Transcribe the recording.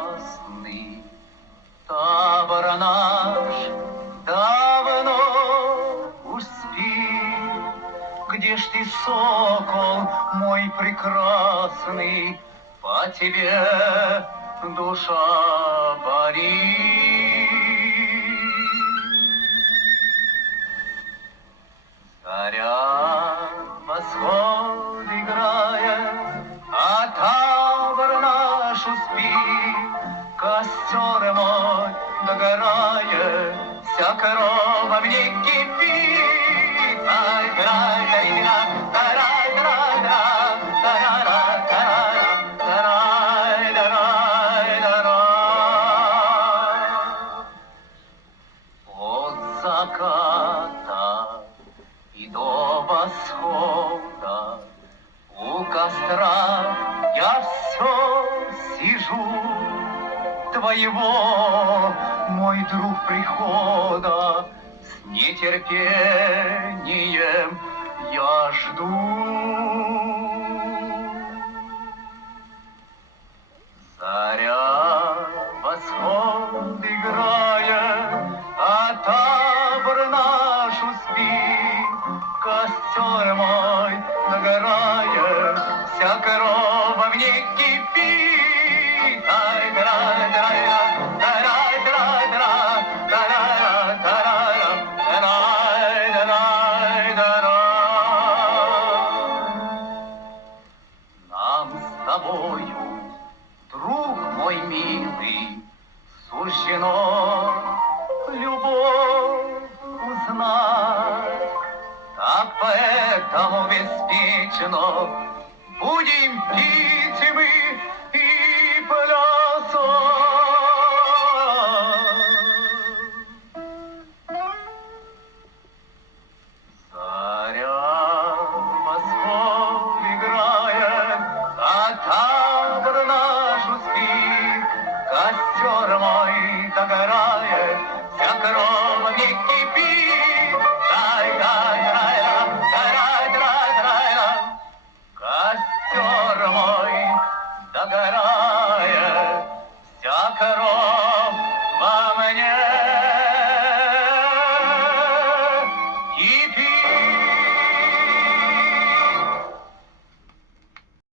прекрасный. Табор наш давно уж спит. Где ж ты, сокол мой прекрасный? По тебе душа болит. Заря восход играет, а табор наш успит. Костер мой догорает, вся корова мне кипит. Ай-ра-ра-ра-ра, ра-ра-ра-ра, ра-ра-ра-ра-ра, ра-ра-ра-ра-ра. От заката и до восхода у костра я все сижу. Твоего, мой друг, прихода с нетерпением я жду. Заря восход играет, а табор наш успит. Костер мой догорает, вся корова в ней кипит. Нам с тобою, друг мой милый, суждено любовь узнать. Так поэтому беспечно будем пить мы и плясать. Заря восход играет, а табор наш успит. Костер мой догорает, вся корова не кипит. Костер мой догорает, вся корова